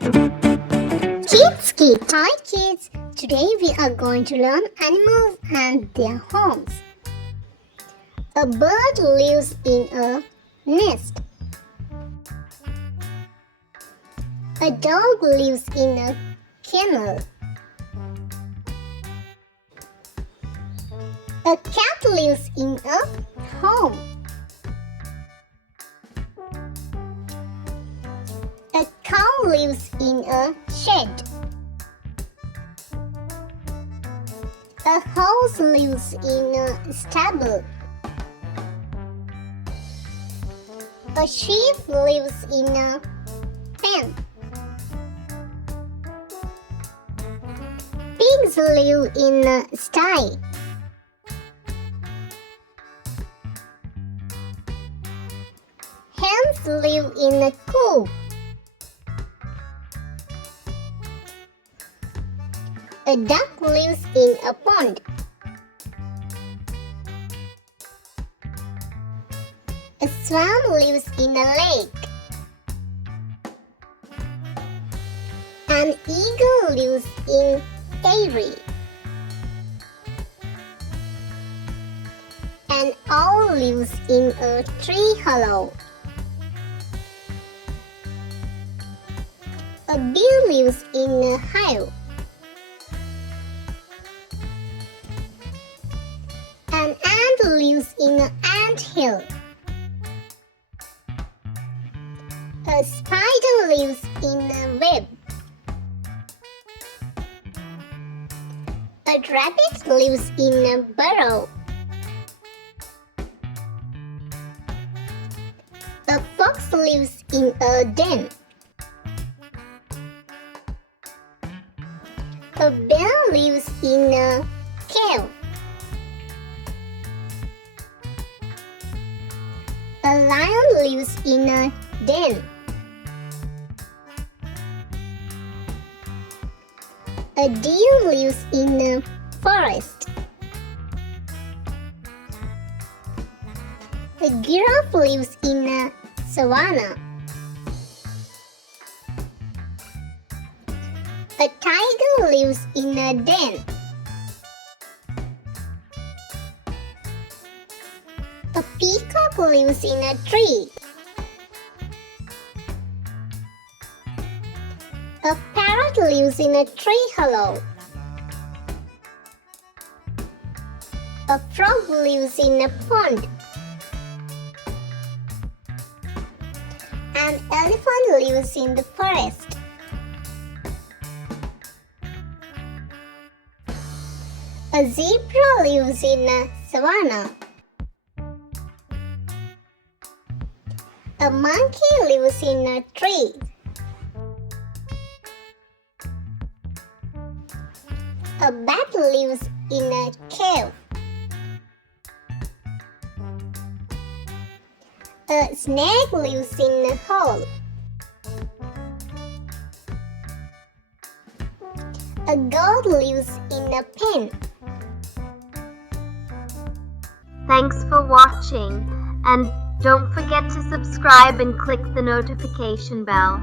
Kidz Kit. Hi kids! Today we are going to learn animals and their homes. A bird lives in a nest. A dog lives in a kennel. A cat lives in a home. A cow lives in a shed. A horse lives in a stable. A sheep lives in a pen. Pigs live in a sty. Hens live in a coop. A duck lives in a pond. A swan lives in a lake. An eagle lives in Eyrie. An owl lives in a tree hollow. A bee lives in a hive. An ant lives in an anthill. A spider lives in a web. A rabbit lives in a burrow. A fox lives in a den. A bear lives in a cave. A lion lives in a den. A deer lives in a forest. A giraffe lives in a savanna. A tiger lives in a den. A peacock lives in a tree. A parrot lives in a tree hollow. A frog lives in a pond. An elephant lives in the forest. A zebra lives in a savanna. A monkey lives in a tree. A bat lives in a cave. A snake lives in a hole. A goat lives in a pen. Thanks for watching, and don't forget to subscribe and click the notification bell.